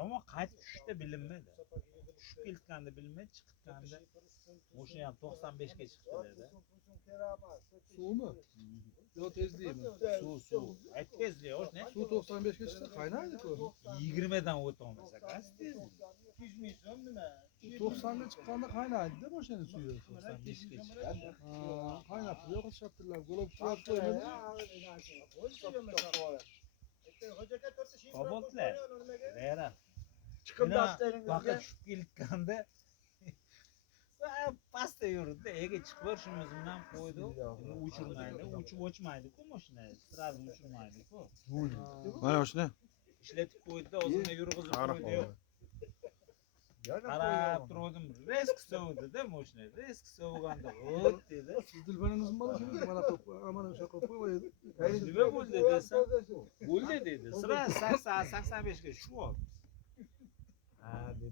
Ama qaytib tushishda bilinmadi. Tushib ketganda bilmadi, chiqqanda o'sha ham 95 ga chiqdi dedi. Suvmi? Yo tezlikmi? Suv. Aytkezli yo'q ne? Suv 95 ga chiqsa qaynaydi-ku. 20 dan o'ta olmasa qasti. 90 ga chiqqanda qaynaydi-da boshini suvi. 95 ga chiqqanda. Qaynab yo'q shaptirlar, golub qo'yadi. Koboltlar. Rera. Chiqimda haftaringizga Baqa tushib ketganda pastda yurdi, ega chiqib shimiz bilan qo'ydi. O'chirmaydi, o'chmaydi-ku mashina. Sразу o'chirmaydi-ku. Mana shuni. Ishlatib qo'ydi, o'zini yurg'izib qo'ydi. Qarab turdim, resk sovdi-da mashina. Resk sovganda o't dedi. Siz dilbaningizmi mana shuni? Mana o'sha qo'yib qo'ydi. Nima bo'ldi desam, bo'ldi dedi. Sira 80-85 ga tushib oldi.